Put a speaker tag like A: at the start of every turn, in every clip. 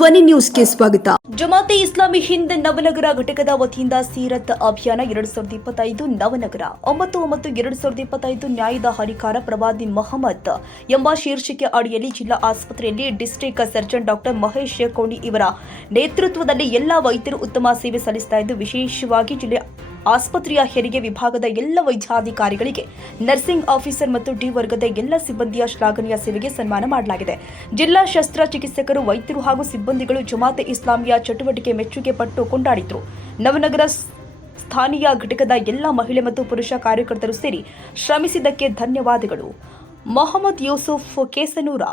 A: ಧ್ವನಿ ನ್ಯೂಸ್ಗೆ ಸ್ವಾಗತ.
B: ಜಮಾತೆ ಇಸ್ಲಾಮಿ ಹಿಂದ್ ನವನಗರ ಘಟಕದ ವತಿಯಿಂದ ಸೀರತ್ ಅಭಿಯಾನ ಎರಡು ಸಾವಿರದ ಇಪ್ಪತ್ತೈದು ನವನಗರ, ಒಂಬತ್ತು ಒಂಬತ್ತು ಎರಡು ಸಾವಿರದ ಇಪ್ಪತ್ತೈದು ನ್ಯಾಯದ ಹರಿಕಾರ ಪ್ರವಾದಿ ಮೊಹಮ್ಮದ್ ಎಂಬ ಶೀರ್ಷಿಕೆ ಅಡಿಯಲ್ಲಿ ಜಿಲ್ಲಾ ಆಸ್ಪತ್ರೆಯಲ್ಲಿ district surgeon doctor Mahesh Koni ಇವರ ನೇತೃತ್ವದಲ್ಲಿ ಎಲ್ಲಾ ವೈದ್ಯರು ಉತ್ತಮ ಸೇವೆ ಸಲ್ಲಿಸುತ್ತಿದ್ದು ವಿಶೇಷವಾಗಿ ಜಿಲ್ಲೆ ಆಸ್ಪತ್ರೆಯ ಹೆರಿಗೆ ವಿಭಾಗದ ಎಲ್ಲ ವೈದ್ಯಾಧಿಕಾರಿಗಳಿಗೆ, ನರ್ಸಿಂಗ್ ಆಫೀಸರ್ ಮತ್ತು ಡಿ ವರ್ಗದ ಎಲ್ಲ ಸಿಬ್ಬಂದಿಯ ಶ್ಲಾಘನೀಯ ಸೇವೆಗೆ ಸನ್ಮಾನ ಮಾಡಲಾಗಿದೆ. ಜಿಲ್ಲಾ ಶಸ್ತ್ರಚಿಕಿತ್ಸಕರು ವೈದ್ಯರು ಹಾಗೂ ಸಿಬ್ಬಂದಿಗಳು ಜಮಾತೆ ಇಸ್ಲಾಮಿಯ ಚಟುವಟಿಕೆ ಮೆಚ್ಚುಗೆ ಪಟ್ಟು ಕೊಂಡಾಡಿದ್ರು. ನವನಗರ ಸ್ಥಾನೀಯ ಘಟಕದ ಎಲ್ಲ ಮಹಿಳೆ ಮತ್ತು ಪುರುಷ ಕಾರ್ಯಕರ್ತರು ಸೇರಿ ಶ್ರಮಿಸಿದ್ದಕ್ಕೆ ಧನ್ಯವಾದಗಳು. ಮೊಹಮ್ಮದ್ ಯೂಸುಫ್ ಕೇಸನೂರ,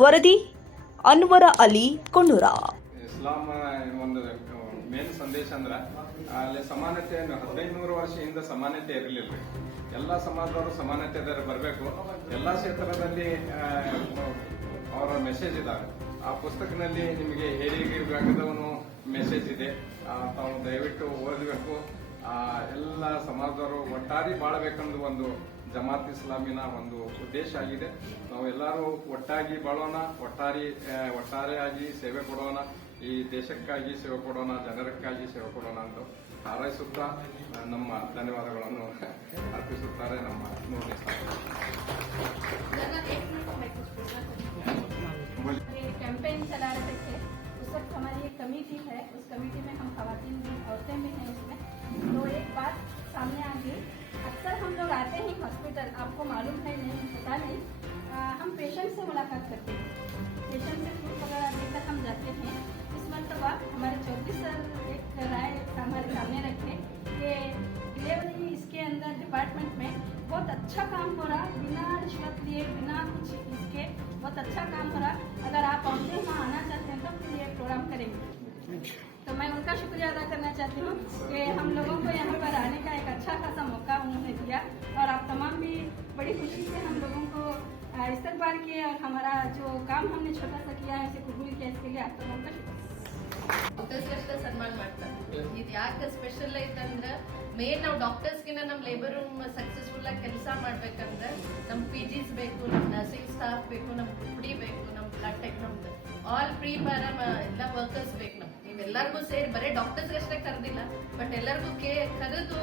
B: ವರದಿ, ಅನ್ವರ ಅಲಿ ಕೊಂಡೂರ
C: ಇಸ್ಲಾಂ ಒಂದು, ಮೇನ್ ಸಂದೇಶ ಅಂದ್ರ ಅಲ್ಲಿ ಸಮಾನತೆ ಹದಿನೈದು ನೂರು ವರ್ಷದಿಂದ ಸಮಾನತೆ ಇರಲಿಲ್ಲ ಎಲ್ಲ ಸಮಾಜದವರು ಸಮಾನತೆ ಬರಬೇಕು. ಎಲ್ಲ ಕ್ಷೇತ್ರದಲ್ಲಿ ಅವರ ಮೆಸೇಜ್ ಇದ್ದಾರೆ ಆ ಪುಸ್ತಕದಲ್ಲಿ ನಿಮಗೆ ಹೇರಿಗೆ ವಿಭಾಗದವನು ಮೆಸೇಜ್ ಇದೆ. ತಾವು ದಯವಿಟ್ಟು ಓದಬೇಕು. ಆ, ಎಲ್ಲ ಸಮಾಜದವರು ಒಟ್ಟಾರಿ ಬಾಳಬೇಕಂದು ಒಂದು ಜಮಾತ್ ಇಸ್ಲಾಮಿನ ಒಂದು ಉದ್ದೇಶ ಆಗಿದೆ. ನಾವು ಎಲ್ಲರೂ ಒಟ್ಟಾಗಿ ಬಾಳೋಣ ಒಟ್ಟಾರೆ ಒಟ್ಟಾರೆಯಾಗಿ ಸೇವೆ ಕೊಡೋಣ. ಈ ದೇಶಕ್ಕಾಗಿ ಸೇವೆ ಕೊಡೋಣ ಜನರಕ್ಕಾಗಿ ಸೇವೆ ಕೊಡೋಣ ಅಂತ ಹಾರೈಸುತ್ತಾ ಆ, ನಮ್ಮ ಧನ್ಯವಾದಗಳನ್ನು ಅರ್ಪಿಸುತ್ತಾರೆ ನಮ್ಮ ನೂರನೇ
D: जरा एक मिनट मैं कुछ पूछना चाहती हूँ ये कैंपेन चला रहे थे उस वक्त हमारी एक कमेटी है उस कमेटी में हम खातन भी औरतें भी हैं उसमें तो एक बात सामने आ गई अक्सर हम लोग आते हैं हॉस्पिटल आपको मालूम है नहीं पता नहीं आ, हम पेशेंट से मुलाकात करते हैं पेशेंट से फ्रूट वगैरह लेकर हम जाते हैं इस मरतबा हमारे चौधरी सर एक राय हमारे सामने रखे कि डिलीवरी इसके अंदर डिपार्टमेंट में बहुत अच्छा काम हो रहा, बिना रिश्वत लिए, बिना कुछ इसके बहुत अच्छा काम हो रहा। अगर आप पहुँचे, वहाँ आना चाहते हैं तो फिर ये प्रोग्राम करेंगे। तो मैं उनका शुक्रिया अदा करना चाहती हूँ कि हम लोगों को यहाँ पर आने का एक अच्छा खासा मौका उन्होंने दिया और आप तमाम भी बड़ी खुशी से हम लोगों को इस्तेमाल किए और हमारा जो काम हमने छोटा सा किया है उसे कबूल किया, इसके लिए आप तमाम का शुक्रिया।
E: ಡಾಕ್ಟರ್ಸ್ಗಷ್ಟೇ ಸನ್ಮಾನ ಮಾಡ್ತಾರೆ. ಇದು ಯಾಕೆ ಸ್ಪೆಷಲ್ ಐತಂದ್ರೆ ಮೇನ್ ನಾವು ಡಾಕ್ಟರ್ಸ್ಗಿನ ನಮ್ಮ ಲೇಬರ್ ರೂಮ್ ಸಕ್ಸಸ್ಫುಲ್ ಆಗಿ ಕೆಲಸ ಮಾಡ್ಬೇಕಂದ್ರೆ ನಮ್ ಪಿ ಜಿಸ್ ಬೇಕು ನಮ್ಮ ನರ್ಸಿಂಗ್ ಸ್ಟಾಫ್ ಬೇಕು ನಮ್ಮ ಕುಡಿ ಬೇಕು ನಮ್ಮ ಬ್ಲಡ್ ಟೆಕ್ ನಮ್ದು. ಆಲ್ ಪ್ರೀ ಪಾರಮ್ ಎಲ್ಲ ವರ್ಕರ್ಸ್ ಬೇಕು ನಮ್ ಎಲ್ಲರಿಗೂ ಸೇರಿ, ಬರೀ ಡಾಕ್ಟರ್ಸ್ ಅಷ್ಟೇ ಕರೆದಿಲ್ಲ ಬಟ್ ಎಲ್ಲರಿಗೂ ಕೇ, ಕರೆದು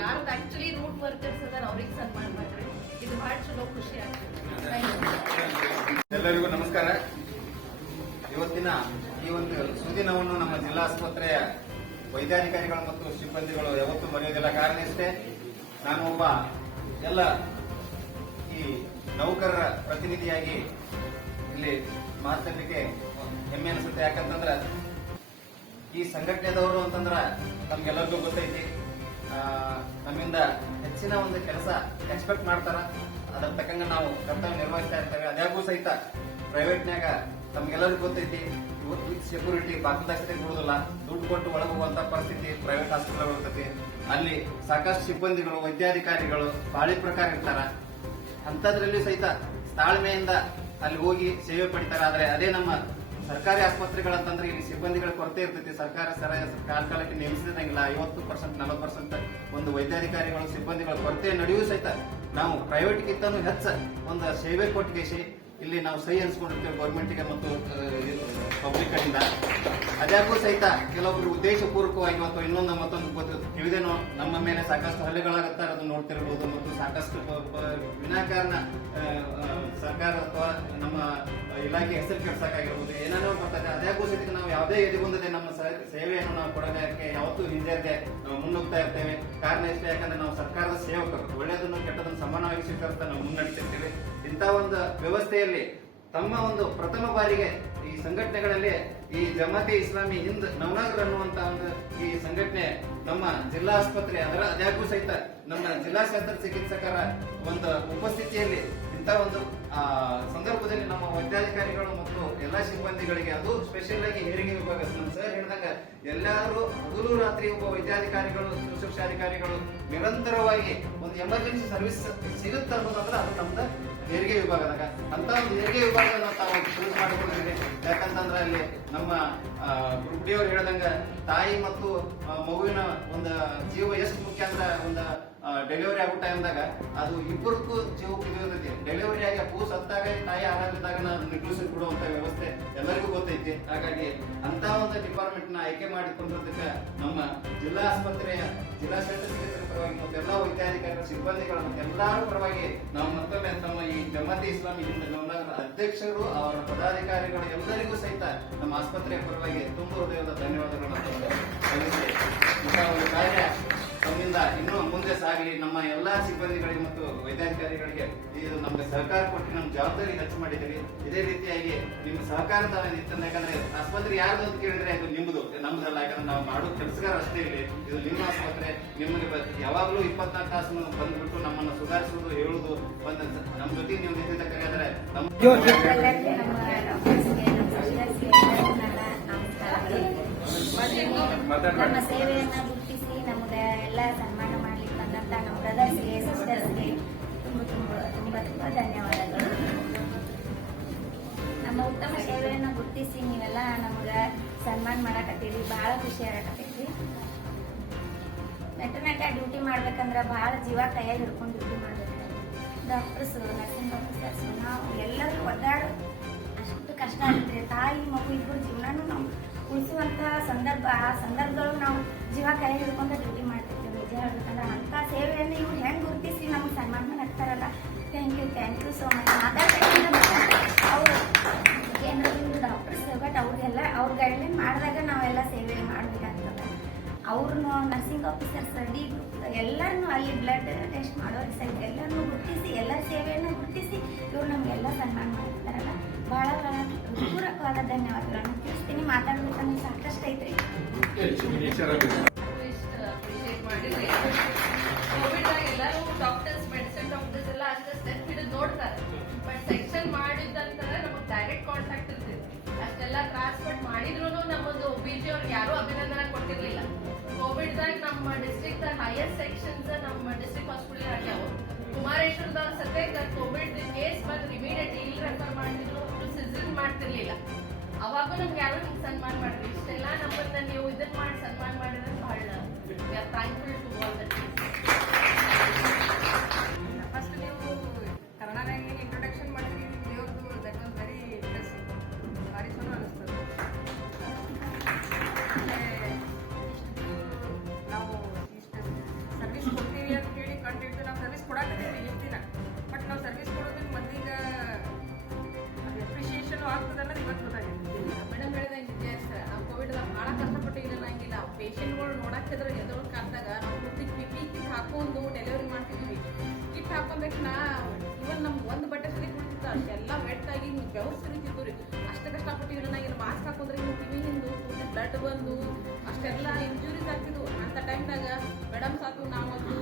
E: ಯಾರ್ದು ಆಕ್ಚುಲಿ ರೂಟ್ ವರ್ಕರ್ಸ್ ಅದಾರ ಅವ್ರಿಗೆ ಸನ್ಮಾನ ಮಾಡ್ರಿ. ಇದು ಭಾಳ ಚಲೋ ಖುಷಿ ಆಗ್ತದೆ.
F: ಎಲ್ಲರಿಗೂ ನಮಸ್ಕಾರ. ಇವತ್ತಿನ ಈ ಒಂದು ಸುದಿನವನ್ನು ನಮ್ಮ ಜಿಲ್ಲಾ ಆಸ್ಪತ್ರೆಯ ವೈದ್ಯಾಧಿಕಾರಿಗಳು ಮತ್ತು ಸಿಬ್ಬಂದಿಗಳು ಯಾವತ್ತೂ ಮರೆಯೋದಿಲ್ಲ. ಕಾರಣ ಇಷ್ಟೇ, ನಾನು ಒಬ್ಬ ಎಲ್ಲ ಈ ನೌಕರರ ಪ್ರತಿನಿಧಿಯಾಗಿ ಇಲ್ಲಿ ಮಾತಾಡಲಿಕ್ಕೆ ಹೆಮ್ಮೆ ಅನಿಸುತ್ತೆ. ಯಾಕಂತಂದ್ರೆ ಈ ಸಂಘಟನೆದವರು ಅಂತಂದ್ರೆ ನಮ್ಗೆಲ್ಲರಿಗೂ ಗೊತ್ತೈತಿ. ನಮ್ಮಿಂದ ಹೆಚ್ಚಿನ ಒಂದು ಕೆಲಸ ಎಕ್ಸ್ಪೆಕ್ಟ್ ಮಾಡ್ತಾರ. ಅದರ ತಕ್ಕಂಗೆ ನಾವು ಕರ್ತವ್ಯ ನಿರ್ವಹಿಸ್ತಾ ಇರ್ತೇವೆ. ಅದ್ಯಾಗೂ ಸಹಿತ ಪ್ರೈವೇಟ್ನ್ಯಾಗ ನಮ್ಗೆಲ್ಲರಿಗೂ ಗೊತ್ತೈತಿ, ಇವತ್ತು ಸೆಕ್ಯೂರಿಟಿ ಬಾಕದಷ್ಟೇ ಕೊಡುದಿಲ್ಲ ದುಡ್ಡು ಕೊಟ್ಟು ಒಳಗೆ ಪರಿಸ್ಥಿತಿ ಪ್ರೈವೇಟ್ ಹಾಸ್ಪಿಟಲ್ ಇರ್ತೈತಿ. ಅಲ್ಲಿ ಸಾಕಷ್ಟು ಸಿಬ್ಬಂದಿಗಳು, ವೈದ್ಯಾಧಿಕಾರಿಗಳು ಬಾಳಿ ಪ್ರಕಾರ ಇರ್ತಾರ. ಅಂತದ್ರಲ್ಲಿ ಸಹಿತ ತಾಳ್ಮೆಯಿಂದ ಅಲ್ಲಿ ಹೋಗಿ ಸೇವೆ ಪಡಿತಾರೆ. ಆದ್ರೆ ಅದೇ ನಮ್ಮ ಸರ್ಕಾರಿ ಆಸ್ಪತ್ರೆಗಳಂತಂದ್ರೆ ಇಲ್ಲಿ ಸಿಬ್ಬಂದಿಗಳ ಕೊರತೆ ಇರ್ತೈತಿ. ಸರ್ಕಾರ ಸರ ಕಾಲಕಾಲಕ್ಕೆ ನೇಮಿಸಿದಂಗಿಲ್ಲ. ಐವತ್ತು ಪರ್ಸೆಂಟ್ ನಲವತ್ತು ಪರ್ಸೆಂಟ್ ಒಂದು ವೈದ್ಯಾಧಿಕಾರಿಗಳು, ಸಿಬ್ಬಂದಿಗಳ ಕೊರತೆ ನಡೆಯೂ ಸಹಿತ ನಾವು ಪ್ರೈವೇಟ್ ಹೆಚ್ಚು ಹೆಚ್ಚ ಒಂದು ಸೇವೆ ಕೊಟ್ಟಿಗೆ ಇಲ್ಲಿ ನಾವು ಸಹಿ ಅನ್ಸ್ಕೊಂಡಿರ್ತೇವೆ ಗೌರ್ಮೆಂಟ್ಗೆ ಮತ್ತು ಪಬ್ಲಿಕ್ ಕಡೆಯಿಂದ. ಅದ್ಯಾಕೂ ಸಹಿತ ಕೆಲವೊಬ್ರು ಉದ್ದೇಶಪೂರ್ವಕವಾಗಿ ಅಥವಾ ಇನ್ನೊಂದು ಮತ್ತೊಂದು ಗೊತ್ತು, ತಿಳಿದೇನೋ ನಮ್ಮ ಮೇಲೆ ಸಾಕಷ್ಟು ಹಲ್ಲೆಗಳಾಗುತ್ತಾ ಅದನ್ನು ನೋಡ್ತಿರ್ಬೋದು ಮತ್ತು ಸಾಕಷ್ಟು ವಿನಾಕಾರಣ ಸರ್ಕಾರ ಅಥವಾ ನಮ್ಮ ಇಲಾಖೆ ಹೆಸರು ಕೆಡ್ಸಕ್ಕಾಗಿರ್ಬೋದು, ಏನೇನೋ ಬರ್ತದೆ ಅದ್ಯಾಕೂ ಸಹಿತ ಇದು ಬಂದದೆ, ನಮ್ಮ ಸೇವೆಯನ್ನು ನಾವು ಕೊಡೋದಕ್ಕೆ ಯಾವತ್ತೂ ಹಿಂದೆ ನಾವು ಮುನ್ನುಗ್ತಾ ಇರ್ತೇವೆ. ಕಾರಣ ಇಷ್ಟೇ, ಯಾಕಂದ್ರೆ ನಾವು ಸರ್ಕಾರದ ಸೇವಕರು. ಒಳ್ಳೆಯದನ್ನು ಕೆಟ್ಟದನ್ನು ಸಮಾನವಾಗಿ ಸ್ವೀಕರಿಸ್ತಾ ನಾವು ಮುನ್ನಡೆಸಿರ್ತೇವೆ ಇಂಥ ಒಂದು ವ್ಯವಸ್ಥೆಯಲ್ಲಿ ತಮ್ಮ ಒಂದು ಪ್ರಥಮ ಬಾರಿಗೆ ಈ ಸಂಘಟನೆಗಳಲ್ಲಿ ಈ ಜಮಾತೆ ಇಸ್ಲಾಮಿ ಹಿಂದ್ ನವನಾಗರ್ ಅನ್ನುವಂತ ಒಂದು ಈ ಸಂಘಟನೆ ನಮ್ಮ ಜಿಲ್ಲಾ ಆಸ್ಪತ್ರೆ ಅದರ ಅದ್ಯಾಗೂ ಸಹಿತ ನಮ್ಮ ಜಿಲ್ಲಾ ಶಸ್ತ್ರ ಚಿಕಿತ್ಸಕರ ಒಂದು ಉಪಸ್ಥಿತಿಯಲ್ಲಿ ಇಂಥ ಒಂದು ಸಂದರ್ಭದಲ್ಲಿ ನಮ್ಮ ವೈದ್ಯಾಧಿಕಾರಿಗಳು ಮತ್ತು ಎಲ್ಲಾ ಸಿಬ್ಬಂದಿಗಳಿಗೆ ಅದು ಸ್ಪೆಷಲ್ ಆಗಿ ಹೆರಿಗೆ ವಿಭಾಗ. ನಮ್ಮ ಸರ್ ಹೇಳಿದಾಗ ಎಲ್ಲಾರು ಹಗಲು ರಾತ್ರಿ ಒಬ್ಬ ವೈದ್ಯಾಧಿಕಾರಿಗಳು ಸುಶಿಕ್ಷಾಧಿಕಾರಿಗಳು ನಿರಂತರವಾಗಿ ಒಂದು ಎಮರ್ಜೆನ್ಸಿ ಸರ್ವಿಸ್ ಸಿಗುತ್ತೆ ಅನ್ನೋದಂದ್ರೆ ಅದು ನಮ್ದು ಹೆರಿಗೆ ವಿಭಾಗದಾಗ. ಅಂತ ಒಂದು ಹೆರಿಗೆ ವಿಭಾಗವನ್ನು ತಾವು ಚೂಸ್ ಯಾಕಂತಂದ್ರೆ ಅಲ್ಲಿ ನಮ್ಮ ಗುರುಡಿಯವರು ಹೇಳ್ದಂಗ ತಾಯಿ ಮತ್ತು ಮಗುವಿನ ಒಂದು ಜೀವ ಎಷ್ಟು ಮುಖ್ಯ ಅಂದ್ರೆ ಒಂದು ಡೆಲಿವರಿ ಆಗೋ ಟೈಮ್ದಾಗ ಅದು ಇಬ್ಬರಿಗೂ ಜೀವಕ್ಕೆ ಡೆಲಿವರಿ ಆಗಿ ಪೂ ಸತ್ತಾಗ, ತಾಯಿ ಆರಾಮಿದ್ದಾಗ ನಿಟ್ರಿಷನ್ ಕೊಡುವಂತ ವ್ಯವಸ್ಥೆ ಎಲ್ಲರಿಗೂ ಗೊತ್ತೈತಿ. ಹಾಗಾಗಿ ಅಂತ ಒಂದು ಡಿಪಾರ್ಟ್ಮೆಂಟ್ನ ಆಯ್ಕೆ ಮಾಡಿಕೊಂಡಿರೋದಕ್ಕೆ ನಮ್ಮ ಜಿಲ್ಲಾ ಆಸ್ಪತ್ರೆಯ ಜಿಲ್ಲಾ ಶಸ್ತ್ರಚಿಕಿತ್ಸಕರ ಪರವಾಗಿ ಮತ್ತೆಲ್ಲ ವೈದ್ಯಾಧಿಕಾರಿಗಳ ಸಿಬ್ಬಂದಿಗಳ ಮತ್ತೆಲ್ಲರ ಪರವಾಗಿ ನಾವು ಮತ್ತೊಮ್ಮೆ ತಮ್ಮ ಈ ಜಮಾತಿ ಇಸ್ಲಾಮಿ ಹಿಂದ ಅಧ್ಯಕ್ಷರು, ಅವರ ಪದಾಧಿಕಾರಿಗಳು ಎಲ್ಲರಿಗೂ ಸಹಿತ ನಮ್ಮ ಆಸ್ಪತ್ರೆಯ ಪರವಾಗಿ ತುಂಬ ಹೃದಯದ ಧನ್ಯವಾದಗಳನ್ನು ಕಾರ್ಯ ತಮ್ಮಿಂದ ಇನ್ನೂ ಮುಂದೆ ಸಾಗಲಿ ನಮ್ಮ ಎಲ್ಲ ಸಿಬ್ಬಂದಿಗಳಿಗೆ ಮತ್ತು ವೈದ್ಯಾಧಿಕಾರಿಗಳಿಗೆ ಇದು ನಮಗೆ ಸಹಕಾರ ಕೊಟ್ಟು ನಮ್ಮ ಜವಾಬ್ದಾರಿ ಹೆಚ್ಚು ಮಾಡಿದ್ದೀವಿ. ಇದೇ ರೀತಿಯಾಗಿ ನಿಮ್ಮ ಸಹಕಾರ ಸಹಕಾರದ ಇತ್ತು ಯಾಕಂದ್ರೆ ಆಸ್ಪತ್ರೆ ಯಾರ್ದು ಅಂತ ಕೇಳಿದ್ರೆ ಅದು ನಿಮ್ಮದು ನಮ್ದಲ್ಲ. ಯಾಕಂದ್ರೆ ನಾವು ಮಾಡೋ ಕೆಲಸಗಾರ ಅಷ್ಟೇ ಇರಲಿ ಇದು ನಿಮ್ಮ ಆಸ್ಪತ್ರೆ ನಿಮಗೆ ಯಾವಾಗಲೂ ಇಪ್ಪತ್ನಾಲ್ಕು ತಾಸು ಬಂದ್ಬಿಟ್ಟು ನಮ್ಮನ್ನು ಸುಧಾರಿಸುವುದು ಹೇಳುವುದು ಬಂದ ನಮ್ಮ ಜೊತೆ ನೀವು ನಿಂತಿದ್ದ ಕರೆಯಾದ್ರೆ ನಮ್ಮ
A: ಎಲ್ಲರಿಗೂ ಸನ್ಮಾನ ಮಾಡ್ಲಿಕ್ಕೆ ಬಂದಂತ ನಮ್ಮ ಬ್ರದರ್ಸ್ಗೆ ಸಿಸ್ಟರ್ಸ್ಗೆ ತುಂಬ ತುಂಬ ತುಂಬ ತುಂಬ ಧನ್ಯವಾದಗಳು. ನಮ್ಮ ಉತ್ತಮ ಸೇವೆಯನ್ನ ಗುರುತಿಸಿ ನೀವೆಲ್ಲ ನಮಗೆ ಸನ್ಮಾನ ಮಾಡಕತ್ತೀರಿ ಭಾಳ ಖುಷಿ ಆಗಕತ್ತೈತಿ. ಮೆಟರ್ನೆಟ ಡ್ಯೂಟಿ ಮಾಡ್ಬೇಕಂದ್ರ ಭಾಳ ಜೀವ ಕೈಯಾಗಿ ಹಿಡ್ಕೊಂಡು ಡ್ಯೂಟಿ ಮಾಡ್ಬೇಕು. ಡಾಕ್ಟರ್ಸ್ ನರ್ಸಿಂಗ್ ಆಫೀಸರ್ಸ್ ನಾವು ಎಲ್ಲರೂ ಒದ್ದಾಡು ಅಷ್ಟು ಕಷ್ಟ ಆಗುತ್ತೆ ತಾಯಿ, ಮಗು ಇಬ್ಬರು ಜೀವನನೂ ನಾವು ಉಳಿಸುವಂಥ ಸಂದರ್ಭ, ಆ ಸಂದರ್ಭದೊಳಗೆ ನಾವು ಜೀವ ಕೈಯಾಗಿ ಹಿಡ್ಕೊಂಡು ಡ್ಯೂಟಿ ಹೃತ್ಪೂರ್ವಕವಾದ ಧನ್ಯವಾದಗಳನ್ನು ತಿಳಿಸ್ತೀನಿ. ಮಾತಾಡಬೇಕಂದ್ರೆ ಸಾಕಷ್ಟು ಐತ್ರಿ
E: ಕೋವಿಡ್ ಎಲ್ಲರೂ ಡಾಕ್ಟರ್ಸ್ ಮೆಡಿಸಿನ್ ಡಾಕ್ಟರ್ಸ್ ಎಲ್ಲ ಅಷ್ಟೇ ಸ್ಟೆಪ್ ಹಿಡಿದು ನೋಡ್ತಾರೆ ಬಟ್ ಸೆಕ್ಷನ್ ಮಾಡಿದಂತರ ನಮಗೆ ಡೈರೆಕ್ಟ್ ಕಾಂಟ್ಯಾಕ್ಟ್ ಇರ್ತಿದೆ ಅಷ್ಟೆಲ್ಲ ಟ್ರಾನ್ಸ್ಪೋರ್ಟ್ ಮಾಡಿದ್ರು ನಮ್ಮದು ಬಿ ಜಿ ಅವ್ರಿಗೆ ಯಾರೂ ಅಭಿನಂದನೆ ಕೊಟ್ಟಿರ್ಲಿಲ್ಲ ಕೋವಿಡ್ದಾಗ ನಮ್ಮ ಡಿಸ್ಟ್ರಿಕ್ಟ್ ಹೈಯೆಸ್ಟ್ ಸೆಕ್ಷನ್ಸ್ ನಮ್ಮ ಡಿಸ್ಟ್ರಿಕ್ಟ್ ಹಾಸ್ಪಿಟಲ್ ಆಗ್ಯಾವ. ಕುಮಾರೇಶ್ವರದವ್ರ ಸದ್ಯಕ್ಕೆ ಕೋವಿಡ್ ಕೇಸ್ ಬಂದ್ರೆ ಇಮಿಡಿಯೇಟ್ ಇಲ್ಲಿ ರೆಫರ್ ಮಾಡಿದ್ರು ಸಿಸನ್ ಮಾಡ್ತಿರ್ಲಿಲ್ಲ ಅವಾಗ ನಮ್ಗೆ ಯಾರು ಹಿಂಗೆ ಸನ್ಮಾನ ಮಾಡಿದ್ರಿ ಇಷ್ಟೆಲ್ಲ ನಮ್ಮನ್ನ ನೀವು ಇದನ್ನ ಮಾಡಿ ಸನ್ಮಾನ ಮಾಡಿದ್ರೆ ಬಹಳ ಥ್ಯಾಂಕ್ಫುಲ್ ಟು ಆಲ್ ದಟ್ ಪೇಷಂಟ್ಗಳು ಅದ್ರ ಎದೋ ಕಾಲದಾಗ ನಾವು ಪೂರ್ತಿ ಪಿ ಪಿ ಕಿಟ್ ಹಾಕೊಂಡು ಡೆಲಿವರಿ ಮಾಡ್ತಿದ್ವಿ. ಕಿಟ್ ಹಾಕೊಂಡ ನಾ ಇವನ್ ನಮ್ಗೆ ಒಂದು ಬಟ್ಟೆ ಸರಿ ಕುಡಿತಿತ್ತು ಅಷ್ಟೆಲ್ಲ ವೆಟ್ ಆಗಿ ಹಿಂಗೆ ಬೆವರು ಸುರಿತಿತ್ತು ರೀ ಅಷ್ಟು ಕಷ್ಟಪಟ್ಟಿದ್ರೆ ನಾ ಏನು ಮಾಸ್ಕ್ ಹಾಕೊಂಡ್ರೆ ಹಿಂಗೆ ಕಿವಿ ಹಿಂದು ಬ್ಲಡ್ ಬಂದು, ಅಷ್ಟೆಲ್ಲ ಇಂಜುರೀಸ್ ಆಗ್ತಿದ್ವು. ಅಂಥ ಟೈಮ್ದಾಗ ಮೇಡಮ್ ಸಾಕು ನಾವಂತೂ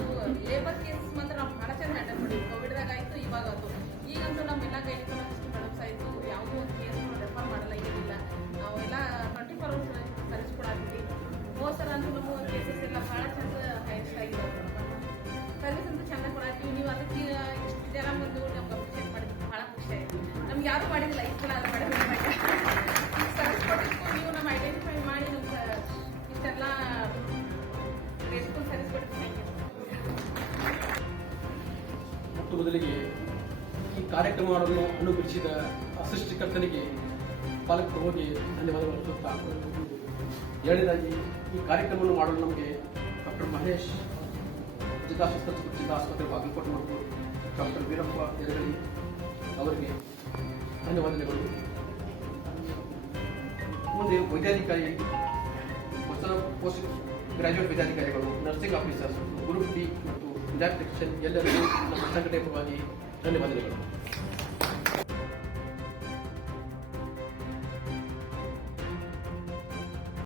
E: ನಮ್ಗೆ ಯಾರೂ ಮಾಡಿದಿಲ್ಲ ಇಷ್ಟು ಅದು ಮಾಡಬೇಕು ಸರ್ವಿಸ್ ಕೊಟ್ಟಿದ್ದು ನೀವು ನಮ್ಮ ಐಡೆಂಟಿಫೈ ಮಾಡಿ ನಮ್ಗೆ ಇಷ್ಟೆಲ್ಲ ರೇಸ್ಫುಲ್ ಸರ್ವಿಸ್ ಕೊಟ್ಟಿದ್ದು
G: ಮೊದಲಿಗೆ ಈ ಕಾರ್ಯಕ್ರಮವನ್ನು ಅನುಭವಿಸಿದ ಅಸೃಷ್ಟಿಕರ್ತನಿಗೆ ಪಾಲಕರು ಹೋಗಿ ಧನ್ಯವಾದಗಳು ಅರ್ಪಿಸುತ್ತಾ ಎರಡನೇದಾಗಿ ಈ ಕಾರ್ಯಕ್ರಮವನ್ನು ಮಾಡಲು ನಮಗೆ ಡಾಕ್ಟರ್ ಮಹೇಶ್, ಜಿಲ್ಲಾ ಶಸ್ತ್ರಚಿಕಿತ್ಸೆ ಜಿಲ್ಲಾ ಆಸ್ಪತ್ರೆ ಬಾಗಲಕೋಟೆ ಮತ್ತು ಡಾಕ್ಟರ್ ವೀರಪ್ಪ ಯರಗಳಿ ಅವರಿಗೆ ಧನ್ಯವಾದಗಳು ಮುಂದೆ ವೈದ್ಯಾಧಿಕಾರಿ ಹೊಸ ಪೋಸ್ಟ್ ಗ್ರಾಜ್ಯುಯೇಟ್ ವೈದ್ಯಾಧಿಕಾರಿಗಳು ನರ್ಸಿಂಗ್ ಆಫೀಸರ್ಸ್ ಗ್ರೂಪ್ ಡಿ ಮತ್ತು ವಿದ್ಯಾರ್ಥಿ ಎಲ್ಲರಿಗೂ ನಮ್ಮ ಸಂಘಟನೆ ಪರವಾಗಿ ಧನ್ಯವಾದಗಳು